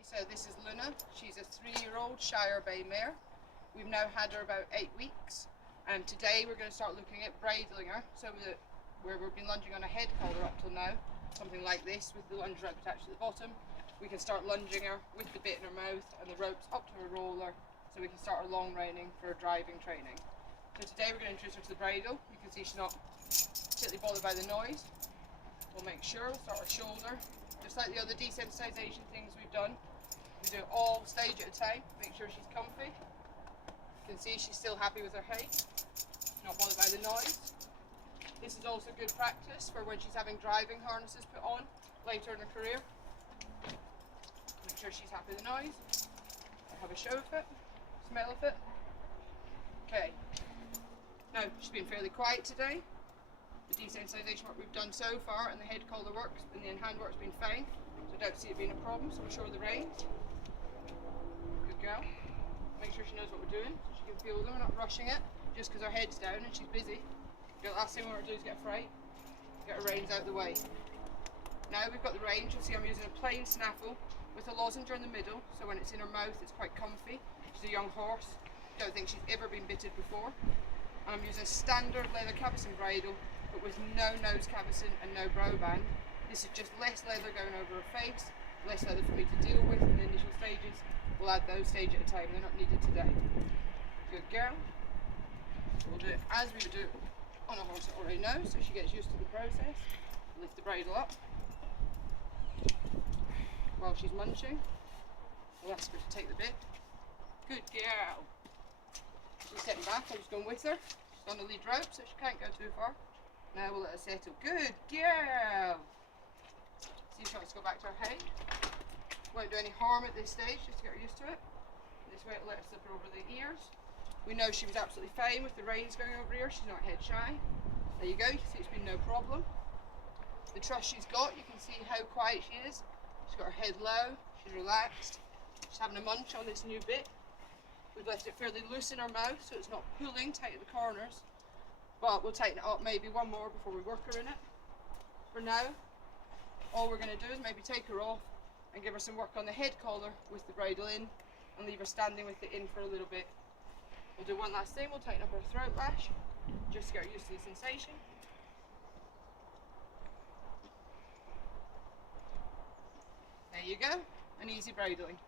Okay, so this is Luna. She's a 3-year-old Shire Bay mare. We've now had her about 8 weeks, and today we're going to start looking at bridling her. So where we've been lunging on a head collar up till now, something like this with the lunge rope attached to the bottom, we can start lunging her with the bit in her mouth and the ropes up to her roller, so we can start her long reining for her driving training. So today we're going to introduce her to the bridle. You can see she's not particularly bothered by the noise. We'll make sure, we'll start her shoulder. Just like the other desensitization things we've done, we do it all stage at a time, make sure she's comfy. You can see she's still happy with her height, not bothered by the noise. This is also good practice for when she's having driving harnesses put on later in her career. Make sure she's happy with the noise. Have a show of it, smell of it. Okay, now she's been fairly quiet today. The desensitization work we've done so far and the head collar work and the in-hand work's been fine, so I don't see it being a problem, so we'll show her the reins. Good girl. Make sure she knows what we're doing so she can feel them. We're not rushing it just because her head's down and she's busy. The last thing we want to do is get a fright. Get her reins out of the way. Now we've got the reins, you'll see I'm using a plain snaffle with a lozenge in the middle, so when it's in her mouth it's quite comfy. She's a young horse, don't think she's ever been bitted before. And I'm using a standard leather cavesson bridle, but with no nose cavesson and no brow band. This is just less leather going over her face, less leather for me to deal with in the initial stages. We'll add those stage at a time, they're not needed today. Good girl. So we'll do it as we would do it on a horse that already knows, so she gets used to the process. Lift the bridle up while she's munching. We'll ask her to take the bit. Good girl. She's sitting back, I'm just going with her. She's on the lead rope, so she can't go too far. Now we'll let her settle. Good girl! See if she wants to go back to her head. Won't do any harm at this stage, just to get her used to it. This way it'll let her slip her over the ears. We know she was absolutely fine with the reins going over here, she's not head shy. There you go, you can see it's been no problem. The trust she's got, you can see how quiet she is. She's got her head low, she's relaxed. She's having a munch on this new bit. We've left it fairly loose in her mouth so it's not pulling tight at the corners. But we'll tighten it up maybe one more before we work her in it. For now, all we're going to do is maybe take her off and give her some work on the head collar with the bridle in and leave her standing with it in for a little bit. We'll do one last thing, we'll tighten up her throat lash just to get her used to the sensation. There you go, an easy bridling.